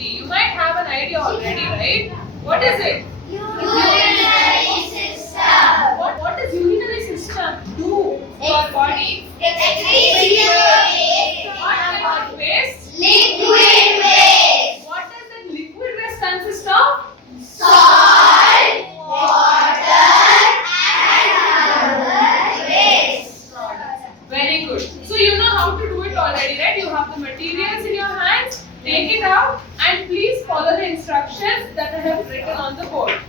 activity. You might have an idea already, right? What is it? Urinary system. What does urinary system do to our body? Excrete waste. What kind of waste? Liquid waste. What does that liquid waste consist of? Salt, water, and other waste. Very good. So you know how to do it already, right? You have the materials in your hands. Take it out and please follow the instructions that I have written on the board.